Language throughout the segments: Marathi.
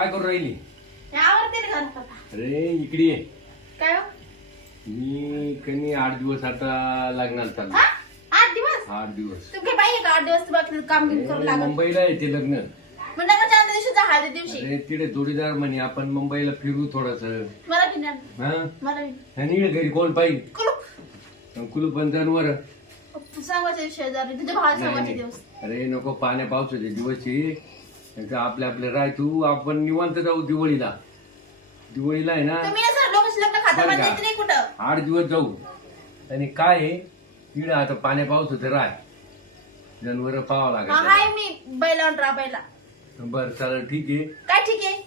काय करू राहिली? आवडते ना घरात आता. अरे इकडे ये. काय हो? मी कनी आठ दिवस आता लागणार चाललो हा? आठ दिवस? आठ दिवस. तुम्ही काय पाहिजे का आठ दिवस तुम्हाला काम बिम करू अरे, लागत मुंबईला येते लग्न. मग लग्नाच्या आदल्या दिवशी जा हळदी दिवशी. अरे तिकडे जोडीदार म्हणे आपण मुंबईला फिरू थोडस. मला भिणार हा? मला भिणार आणि इकडे घरी कोण पाहिजे? कुलूप. कुलू पण जनावर सांगायचे शेजारी तुझ्या भावाला सांगायचे दिवस. अरे नको पाण्या पावसाचे दिवस आहे. नाहीतर आपले आपले राय तू आपण निवांत जाऊ दिवाळीला. दिवाळीला आहे ना तुम्ही ना सर लोकांशी लग्न खाता बरं मला का? देत नाही कुठं. आठ दिवस जाऊ. आणि काय आहे? तिकडे आता पाण्या पावसाचं राय. जनावर पाहावं हा, लागेल हाय मी बरं चालेल ठीक आहे. काय ठीक आहे?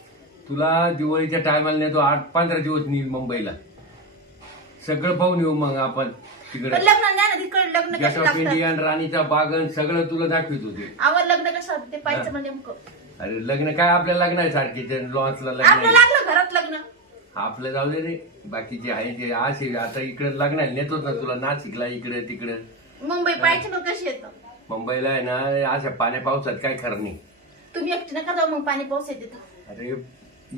तुला दिवाळीच्या टायमाला नेतो आठ पंधरा दिवस नेईल मुंबईला. सगळं पाहून येऊ मग आपण. तिकडे. पण लग्न नाही ना तिकडे लग्न गेट कसं ऑफ लागतं इंडिया आणि राणीचा बागन सगळं तुला दाखवित होते. आवर लग्न कसं होतं ते पाहिजे म्हणजे नेमकं. अरे लग्न काय आपल्या लग्न आहे सारखे लॉन्सला लग्न आपलं आहे? लागलं घरात लग्न. आपलं जाऊ दे रे. बाकीचे आहे ते असे आता इकडे लग्न आहे नेतोच ना तुला नाशिकला इकडे तिकडे. मुंबई पाहिजे मग कशी येतं? मुंबईला आहे ना अशा पाण्या पावसात काय खरं नाही. तुम्ही एकटी नका जाऊ मग पाणी पाऊस येते तर अरे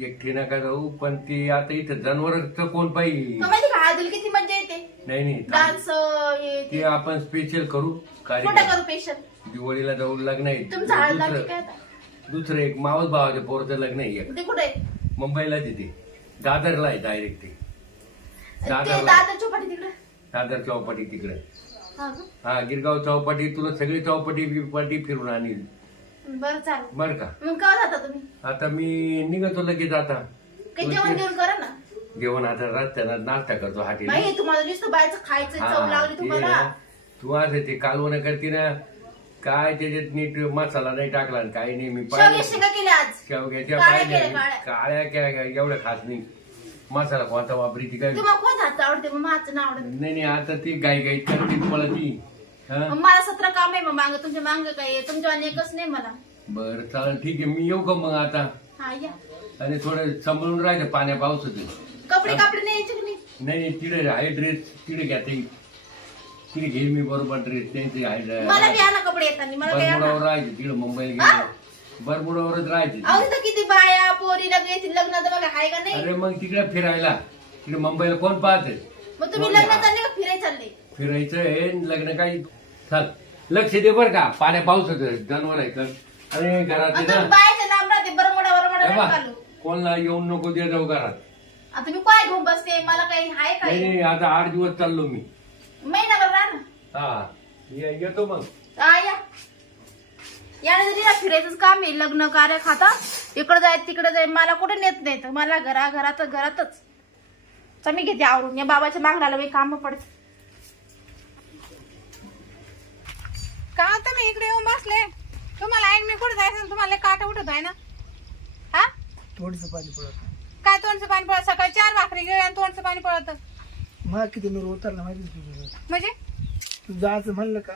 एकटी नका जाऊ पण ते आता इथं जनावर कोण पाहिजे माहिती का? किती मजा येते. नाही नाही थांब. डान्स ते. आपण स्पेशल करू कुठं कार्यक्रम करू पेशल दिवाळीला जाऊ लग्न आहे. तुमचं हळद लागते दुसरं काय आता? दुसरं एक मावस भावाच्या पोरचं लग्न आहे एक. ते कुठे मुंबईला तिथे. दादरला आहे डायरेक्ट ते. ते दादरला दादा चौपाटी तिकडे? दादर चौपाटी तिकडे. हा का? हा गिरगाव चौपाटी तुला सगळी चौपाटी बिपाटी फिरून आणील. बरं चालेल. बर का? मग केव्हा जाता तुम्ही? आता मी निघतो लगेच आता. काही जेवण जेवण करा ना. जेवण आता रस्त्याला नाश्ता करतो हाटी तुम्हाला नुसतं बाहेरचं खायचं चव लागली तुम्हाला. तू असं ते कालवण करते ना. काय त्याच्यात नीट मसाला नाही टाकला आणि काही नाही मी शेंगा केल्या आज. शेवग्याच्या काळ्या केल्या, काळ्या. काळ्या क्या क्या एवढं खास नाही. मसाला कोणता वापरी ती काय? तुम्हाला कोण आवडते? मग माझं नाव आवडत नाही नाही आता ती गाई गाई करते पळती हा? मग मला सतरा काम आहे मग मांग तुमच्या मांग काय आहे? तुमच्या आणि एकच नाही मला. बर चालेल ठीक आहे. मी येऊ का मग आता? हा या. आणि थोडं सांभाळून राहायचं पाण्या पावसाचं. कपडे कापडे नाही यायचे की नाही तिकडे आहे ड्रेस तिकडे घ्या ते. तिकडे घेईल मी बरोबर ड्रेस त्यांचे मला बी आहे आणा कपडे येताना मला काय आणा. बरमुडावर राहायचे तिकडे मुंबईला हा? गेले बरमुडावरच राहायचे. अहो तिथं किती बाया पोरी लग्न येतील बघा हाय का नाही? अरे मग तिकडे फिरायला. तिकडे मुंबईला कोण पाहते मग तुम्ही लग्न नाही. चालले का फिरायला चालले? फिरायचं आहे लग्न काही चाल लक्ष दे बर का. पाण्या पावसाचं जनावर आहे तर अरे घरात आहे ना. बायाच्या लांब राहते बरमोडा बरमोडा हे कोणला येऊन नको दे जाऊ घरात. आता तुम्ही काय घेऊन बसते. मला काही हाय नाही काय नाही आता आठ दिवस चाललो मी. महिनाभर राहा ना हा. ये- येतो मग. हा, या. याने जरी ना फिरायचंच काम आहे लग्न कार्य खाता इकडं जाय तिकडे जाय मला कुठे नेत नाही तर मला घरा घरात घरातच. तर मी घेते आवरून. या बाबाच्या मागणाला मी काम पडत का तुम्ही इकडे येऊन बसले? तुम्हाला ऐन मी कुठे जायचं तुम्हाला काट उठत आहे ना? हा? थोडस पाणी पडत. काय तोंडचं पाणी पडत? सकाळी चार भाकरी गेले आणि तोंडचं पाणी पडत. मला किती मी उतरला माहिती तुझं? म्हणजे? तू जायचं म्हणलं का?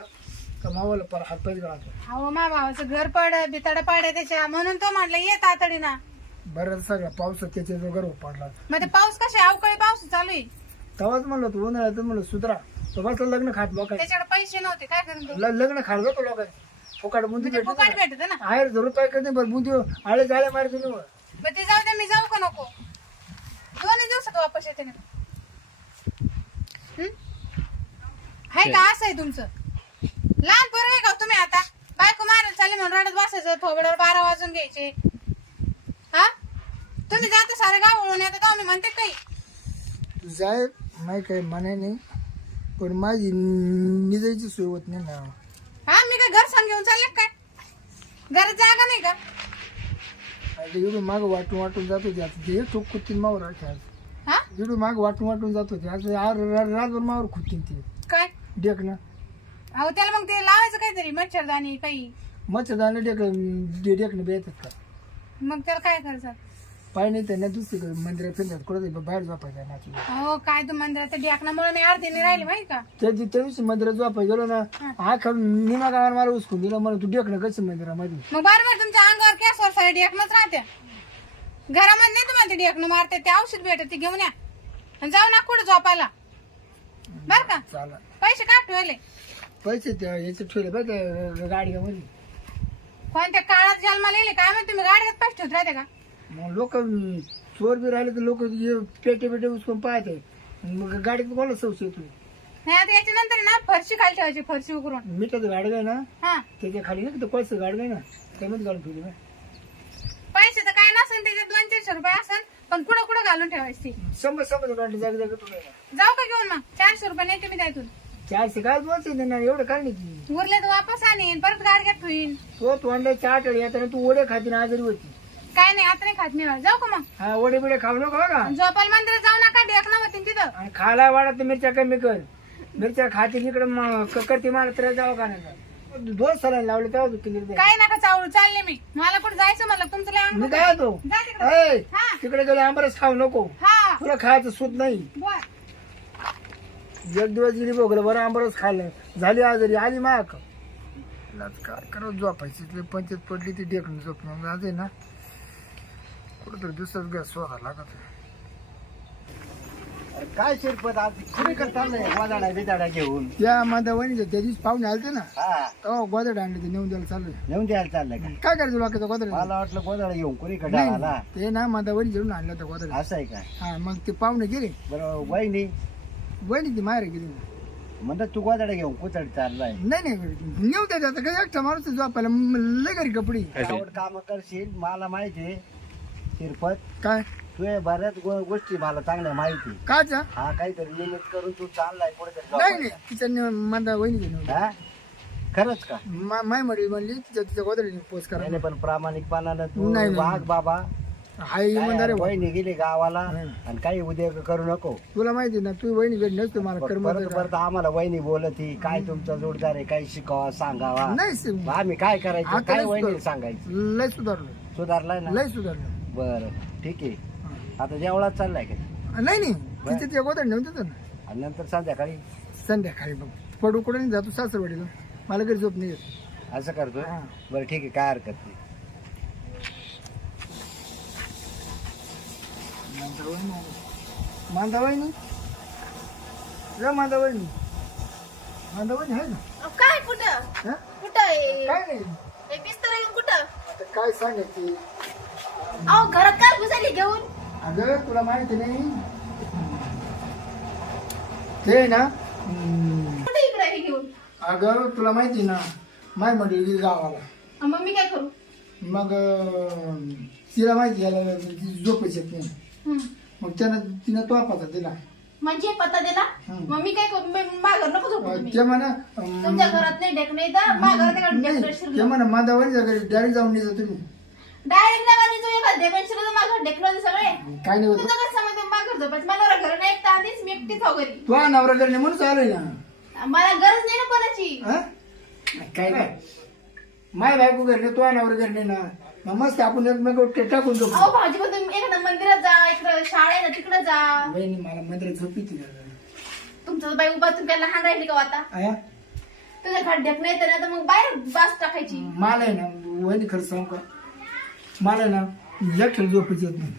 का मावाला पर गाळतो अहो मा भावाचं घर पड बिताड पड त्याच्या. म्हणून तो म्हटलं ये तातडी ना बरं सगळा पावसात त्याच्या जो गर्व पडला मग ते पाऊस कसे अवकाळी पाऊस चालू आहे. तेव्हाच म्हणलं तू उन्हाळ्यात म्हणलं सुधरा. तो बसला लग्न खात बघाय त्याच्याकडे पैसे नव्हते काय करून तो? लग्न खात जातो लोक फुकाट बुंदी म्हणजे फुकाट भेटत भेटत ना? आहे रुपये काय करते बरं बुंदी आळे जाळे ना वर. मग ते जाऊ दे मी जाऊ का नको? दोन्ही दिवसात वापस येते ना. हं? आहे का असं आहे तुमचं? लहान पोरं आहे का तुम्ही आता? बायको मारायला चालली म्हणून रडत बसायचं थोबड्यावर बारा वाजून घ्यायचे. हा? तुम्ही जाता सारे गाव ओळून येतात मी म्हणते काही. जाय नाही काही म्हणे नाही. पण माझी निजायची सोय होत नाही ना. हा मी काय घर सांग घेऊन चालले काय? घरात जागा नाही का? आता एवढं माग वाटून वाटून जात होती. आता ते ठोक खुत्तीन मावर हा? एवढं माग वाटून वाटून जात होती. आज आ- रा- रातभर मावर खुत्तीन ते. काय? डेक ना. अहो त्याला मग ते लावायचं काहीतरी मच्छरदाणी काही. मच्छरदाने डेक डेकनं बेतात का? मग त्याला काय करायचं? पाय नाही तर नाही दुसरीकडे मंदिरात फिरतात कुठं बाहेर झोपायचं नाचून हो काय तू मंदिरात ढ्याकणामुळे मी अर्धीने राहिली माहिती का? त्या दि- त्या दिवशी मंदिरात झोपाय गेलो ना हा. खा निमा गावाला मला उचकून दिला मला तू डेकणं कसं मंदिरामध्ये? मग बरोबर तुमच्या अंगावर केसवर सारे ढेकणच राहत्या घरामध्ये नाही तुम्हाला ते ढेकणं मारते ते औषध भेटत ते घेऊन या. आणि जाऊ ना कुठं झोपायला. बर का? चाला पैसे का ठेवले? पैसे त्या याचे ठेवले बघ गाडीमध्ये. कोणत्या काळात जन्माला येले काय माहिती तुम्ही गाडीत पैसे ठेवत राहते का? मग लोक चोर बी राहिले तर लोक पेटे पेटे उचकून पाहते. मग गाडीत कोणाला सौस येतो नाही आता याच्या नंतर ना फरशी खाली ठेवायची फरशी उकरून. मिठाचं गाडगं आहे ना? हा. त्याच्याखाली ना कोळचं गाडगं आहे ना? त्यामध्ये घालून ठेवली ना पैसे तर काय नसेल त्याच्यात दोन चारशे रुपये असेल पण कुठं कुठं घालून ठेवायची. समज समज गाडी जागा जागा जाऊ का घेऊन मग? चारशे रुपये नाही तुम्ही द्यायतून चारशे काय दोनशे देणार एवढं काय नाही ती? उरले तर वापस आणीन परत गाडग्यात ठेवीन. तो तोंडाच्या आठवड येताना तू ओढे खाती ना आजारी होती. काय नाही आता नाही खात नाही जाऊ का मग? हा ओढे बिडे खाऊ नको बरं का? झोपाल मंदिरात जाऊ नका ढेकणं होती तिथं आणि खायला वाढत तर मिरच्या कमी कर. मिरच्या खाते इकडे करते मला तर जावं का नाही दोन सलाईन लावले तेव्हा काय नका चालले मी. मला कुठं जायचं मला तुमचं लय अंग मी काय होतो? जा तिकडे. ऐ, हा. तिकडे गेलो आंबरस खाऊ नको. हा. तुला खायचं सुट नाही. बर. एक दिवस गिरी बघलं बरं आंबरस खाल्लं. झाली आजारी आली माक काय करत झोपायची ते पंचायत पडली ती ढेकून झोपणं. जाते ना कुठंतरी दुसरंच गॅस शोधा लागत काय शिरपत आज? कुणी चाललंय वादाडा बिदाडा घेऊन? त्या माझ्या वहिनीच्या त्या दिवशी पाहुणे आलते ना हा. तेव्हा गोदड आणले ते नेऊन द्यायला चालू नेऊन द्यायला चाललंय का? काय करायचं बाकीचं गोदड मला वाटलं गोदाडा घेऊन कुणी कडाला नाही ते ना माझ्या वहिनी जेवून आणलं होतं गोदड असं आहे का? हा मग ते पाहुणे गेले. बरं वहिनी? वहिनी ती माहेर गेली. म्हणतात तू गोदाडा घेऊन कुचड चाललाय? नाही नाही नेऊ द्यायचं आता. काय एकटा माणूस झोपायला म- लय घरी कपडे. काम करशील मला माहिती शिरपत काय? तुझ्या बऱ्याच गो- गोष्टी मला चांगल्या माहिती. काचा? हा काहीतरी निमित्त करून तू चाललाय कुठेतरी नाही तिच्या माझ्या वहिनी गेली हा? खरंच का? माय मडी म्हणली तिच्या तिच्या गोदडी पोच करा नाही पण प्रामाणिकपणानं तू नाही, नाही. वाघ बाबा. हाय इमानदार आहे वहिनी गेली गावाला. आणि काही उद्या करू नको. तुला माहिती ना तू वहिनी गेली नसतो मला कर्म परत परत आम्हाला वहिनी बोलत काय तुमचा जोडदार आहे काय शिकावा सांगावा. नाही मग आम्ही काय करायचं? आता काय लय वहिनी सुधार- सांगायचं? लय सुधारलं. सुधारलाय ना? लय सुधारलं. बर ठीक आहे. आता जेवढाच चाललाय का? नाही नाही. तिच्या तिच्या गोदडी नेऊन देतो ना. आणि नंतर संध्याकाळी? संध्याकाळी बघ. पडू कुठे जातो सासरवाडीला. मला घरी झोप नाही येत. असं करतो हा. बरं ठीक आहे. काय हरकत नाही. आहे ना? अहो, काय कुठं? हा? कुठं आहे? काय नाही. हे बिस्तर घेऊन कुठं? आता काय सांगायचे? अहो घरात काय घुसाली घेऊन. अगं तुला माहिती नाही. ते ना. हम्म, कुठे इकडे हे घेऊन? अगं तुला माहिती ना माय म्हटली गेली गावाला. मग मी काय करू? मग अं, तिला माहिती याला झोपच येत नाही. मग त्यानं तिनं तो पाता दिला. म्हणजे पत्ता दिला. मग मी काय करू? मी- माझ्या घर नको झोपू तुम्ही. ते म्हणा अं, तुमच्या घरात नाही ढेकणं येतं माझ्या घरात एका नाही, ढेकणं ते म्हणा मांदावणीच्या घरी डायरेक्ट जाऊन निघा तुम्ही. डायरेक्ट माझ्या सगळे. काय नाही होत. तुझं कसं समजतं माझ्या घर झोपायचं मला घर नाही एकटा आधीच मी एकटीच हो घरी. तू नवरा घरी नाही म्हणून चालू ना. मला गरज नाही ना कोणाची. हा? काय काय माय बायको घरी नाही तो नवरा घरी नाही ना. मग मस्त आपण एकमेक टाकून झोप. अहो भाजी पण तुम्ही एखाद्या मंदिरात जा इकडं शाळेत तिकडे जा. बहिणी मला मंदिरात झोपी ती तुमचं बाई उभा तुम्ही लहान राहिली का हो आता? तुझ्या घरात ढेकणं येतं ना तर मग बाहेर बास टाकायची. मला आहे ना वहिनी खरं सांगू का? मला ना एकट्याला झोपच येत नाही.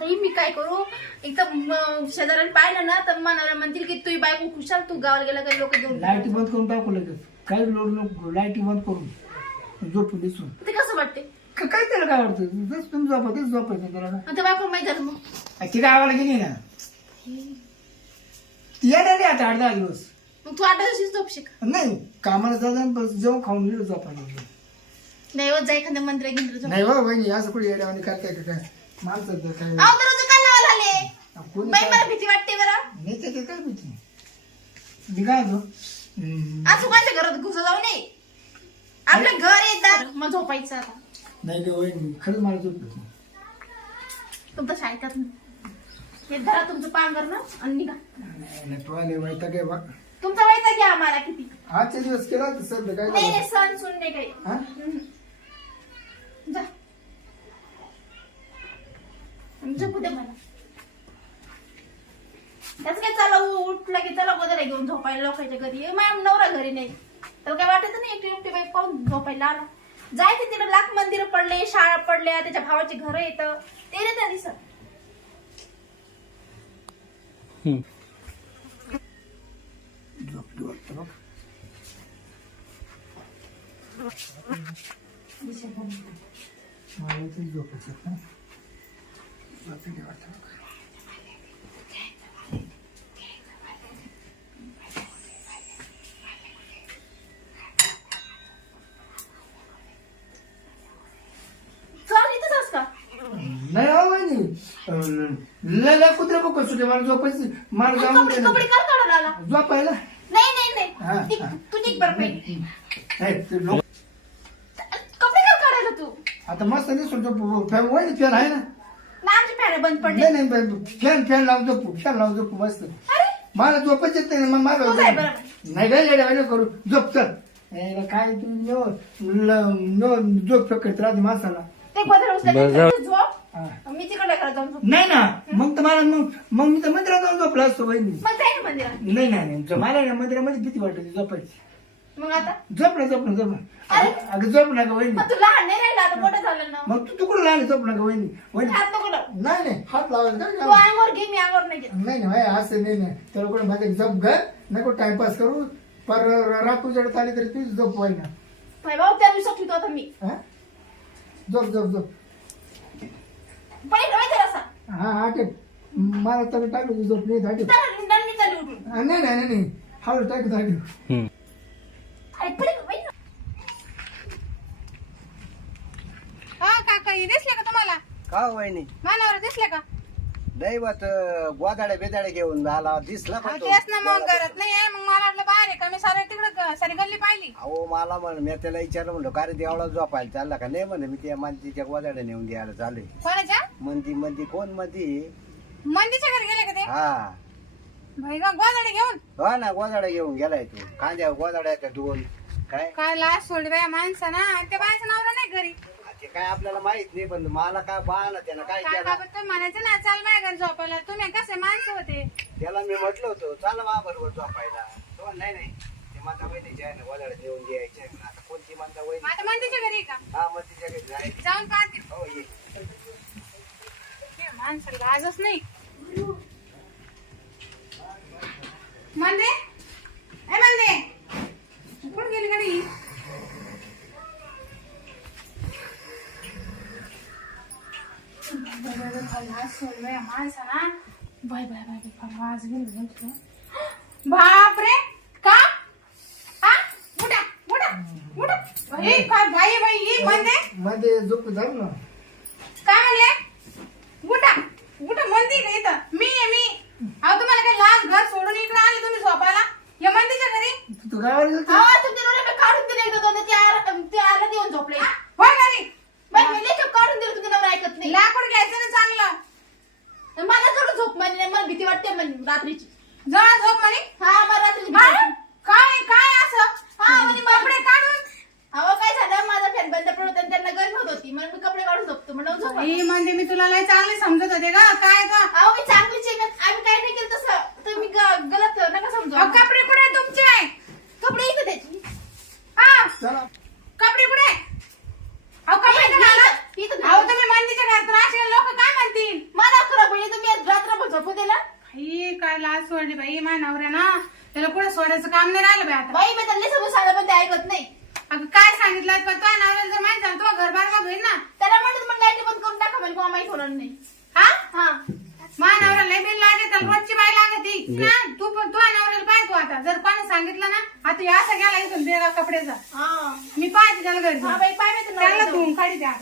ताई, मी काय करू? एकदम शेजाऱ्याने पाहिलं ना तर मनाला म्हणतील की तुझी बायको खुशाल तू गावाला गेला का लोक घेऊन? लाईटी बंद करून टाकू लगेच. काही लोड नको लाईटी बंद करून झोपू दिसून. ते कसं वाटते का- काय त्याला काय वाटतं? जसं तुम्ही झोपा तेच झोपायचं त्याला काय आणि त्या बायको माहिती झालं मग. ती गावाला गेली ना. ती येणार नाही आता आठ दहा दिवस. मग तू आठ दिवशीच झोपशील नाही कामाला जाता जेवण खाऊन गेलो झोपायला नाही होत जा एखाद्या मंदिर गिंद्र झोप नाही हो असं कुठे येड्यावानी करताय का काय? माणसं तर काय अहो दररोज काय कोणी बाई काय मला भीती वाटते बरं. त्याच्यात काय भीती? मी काय होतो हम्म, आज कोणाच्या घरात घुस जाऊ नये? आपलं घर येतात मग झोपायचं आता. नाही ग वहिनी खरंच मला झोप येत नाही. तुमचं शाळेत हे धरा तुमचं पांघर ना आणि निघा. नाही नाही, तू आले वैता काय बा. तुमचा वैता घ्या आम्हाला किती. आजच्या दिवस केला तर सर काय नाही झालं? नाही सण सुन नाही काही. हा? हम्म. जा. झोपू दे मला त्याच काय चला उठला की चला गोदर घेऊन झोपायला लोकांच्या घरी. माझ्या नवरा घरी नाही. तर काय वाटत नाही एकटी एकटी बाई पाहून झोपायला आला. जायचे तिकडे लाख मंदिर पडले शाळा पडल्या त्याच्या भावाची घरं येतं ते नाही त्या दिसत. मला इथे झोपायचं हा? झोपेली वाटतं. चल इथंच आहेस का नाही हो वहिनी लय लय कुत्रे बघ सुटे मला झोपायची मला जाऊन कपडे. कपडे कर काढून आला झोपायला नाही नाही हा, नाही ती- निघ बरं पहिले ते लोक- कपडे कर काढायला तू आता मस्त दिसून झोपू फॅन वहिनी फॅन आहे ना? ना आमचे फॅन बंद पडले. नाही नाही फॅन फॅन लावून झोपू फॅन लावून झोपू मस्त. अरे! मला झोपायच येत नाही मग तू जाय नाही काय येड्या वाड्या करू. झोप चल. यायला काय तुम्ही नो ल- नो झोप करत राहते माणसाला. ते झोप. हा. मी तिकडे घरात जाऊन झोप नाही ना मग तर मला मग मग मी तर मंदिरात जाऊन झोपला असतो वहिनी. मग जाय ना मंदिरात. नाही नाही नाही मला ना मंदिरामध्ये भीती वाटत झोपायची. मग आता? झोप ना झोप ना झोप ना अगं- अगं झोप ना ग वहिनी. मग तू लहान नाही राहिला आता मोठं झालं ना? मग तू तिकडून लागली झोप ना ग वहिनी. वहिनी हात नको लावू. नाही नाही हात काय तू? अंगावर घे मी अंगावर नाही घेत. नाही नाही भाई, असं नाही नाही. त्याला कोणी झोप घर नको टाइमपास करू. पर रात्र जडत आली तरी तुझी झोप व्हाय ना भाई भाऊ त्या दिवसात आता मी. हा? झोप झोप झोप. पहिले माहिती असा. हा हा मला तर टाकलं तुझी झोप नाही टाकली तर दंडी चालू उठून. नाही नाही नाही, नाही. हळू टाक पहिले माहिती ना. हा काका हे दिसले का तुम्हाला का हो वहिनी. मानावर दिसले का? दैवत गोदाडे बेदाडे घेऊन आला दिसला पण तो. तेच ना मग घरात नाही आहे मग मला वाटलं बाहेर आहे का? मी सारे तिकडं सारी गल्ली पाहिली. अहो मला म्हण मी त्याला विचारलं म्हणलं का रे देवळा झोपायला चालला का? नाही म्हणे मी त्या मानतीच्या गोदाडे नेऊन द्यायला चालू कोणाच्या? मंदी मंदी कोण मंदी? मंदीच्या घरी गेले का ते? हा. भाई गा गोदाडे घेऊन? हो ना गोदाडे घेऊन गेलाय तू. कांद्या गोदाड्या का दोन. काय? काय लास्ट सोडली बाया माणसा ना आणि त्या बायचं नवरा नाही घरी. ते काय आपल्याला माहीत नाही पण मला काय ना त्यानं काय काय केलं? बाबा तुम्ही म्हणायचं ना चाल माझ्या घरी झोपायला. तुम्ही कसे माणसं होते? त्याला मी म्हटलं होतं चाल मा बरोबर झोपायला. तो नाही नाही ते माता वहिनीची आहे ना गोदाडे नेऊन द्यायचे आहे ना. आता कोणती मग वहिनी आता मंदीच्या घरी का? हा मग तिच्या घरी जायचं जाऊन पाहते. हो ये. हे माणसाला लाजच नाही. मंदे ए मंदे कुठं गेली का नाही बाय बाय बाय बाय आज गेली बाप रे का हा उठा उठा उठा बाई काय बाई बाई ही मंदे मध्ये झोप झालं ना काय म्हणले गुटा गुटा मंदिर आहे इथं मी आहे मी अहो तुम्हाला काय लाज घर सोडून इकडे आले तुम्ही झोपायला या मंदिरच्या घरी तू- तू गावाला गेलती? हा, तुमच्या डोळ्यात मी काढून दिले एकदा दोनदा. ते आला- ते आला देऊन झोपले होय घरी बाई, मी लेकरं काढून दिलं तुमच्या नवरा ऐकत नाही लाकूड घ्यायचं ना चांगलं मला थोडं झोप म्हणजे नाही, मला भीती वाटते म्हणे रात्रीची जरा झोप म्हणे हा मला रात्रीची भीती काय वाटते. काय काय असं हा म्हणजे कपडे काढून अहो काय झालं माझा फॅन बंद पडत होता आणि त्यांना गरम होत होती म्हणून मी कपडे काढून झोपतो म्हणून झोप. ही म्हणजे मी तुला लय चांगली समजत होते का काय का अहो मी चांगलीच आहे ना. आम्ही काही नाही केलं तसं. तुम्ही ग- गलत नका समजू. अहो, कपडे कुठे आहे तुमचे? कपडे इथं त्याची हा. चला. कपडे कुठे? अहो कपडे तर घाला. इथं अहो तुम्ही मंदीच्या घरात लोक काय म्हणतील? मला अकरा बहिणी तुम्ही आज रात्रभर झोपू दिला ही काय लाज सोडली बाई माझ्या नवऱ्या ना. त्याला कुठे सोडायचं काम नाही राहिलं बाई आता. बाई मी त्यांनी समजून सांगितलं पण ते ऐकत नाही. अगं काय सांगितलं पण तो नवऱ्याला जर माहीत झालं तो घर बार का होईल ना. त्याला लाइट बंद करून टाका मला माहीत होणार नाही. हा? हा. नवऱ्याला लय बिल लागे त्याला रोजची बाई लागती. हा, तू पण तू नवऱ्याला पाहतो आता. जर कोणी सांगितलं ना आता हे असं गेला इथून बेगा कपड्याचा हा. मी पाहते त्याला घरी हा. बाई त्याला धुवून काढी द्या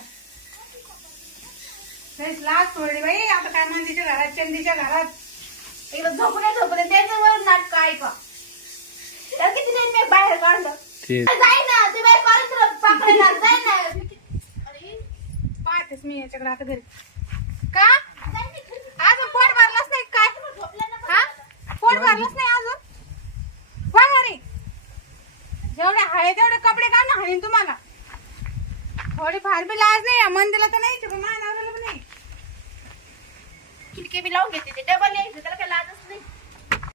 लयच लाज सोडली बाई. आता काय मंदीच्या घरात चंदीच्या घरात? एकदा झोपू नाही झोपू नाही त्यांच्यावर नाटक ऐका. त्याला किती नाही मी बाहेर काढलं. जाय ना ते बाई ना. अरे, मी याच्याकडे आता घरी. का. अजून पोट भरलंच नाही काय हा? पोट भरलंच नाही अजून? वा घरी? जेवढे आहे तेवढे कपडे काढ ना हाणीन तुम्हाला. थोडी फार बी लाज नाही या मंदिरला तर नाही नवऱ्याला पण नाही. खिडकी बी लावून घेते ते डबल यायचं त्याला काय लाजच नाही.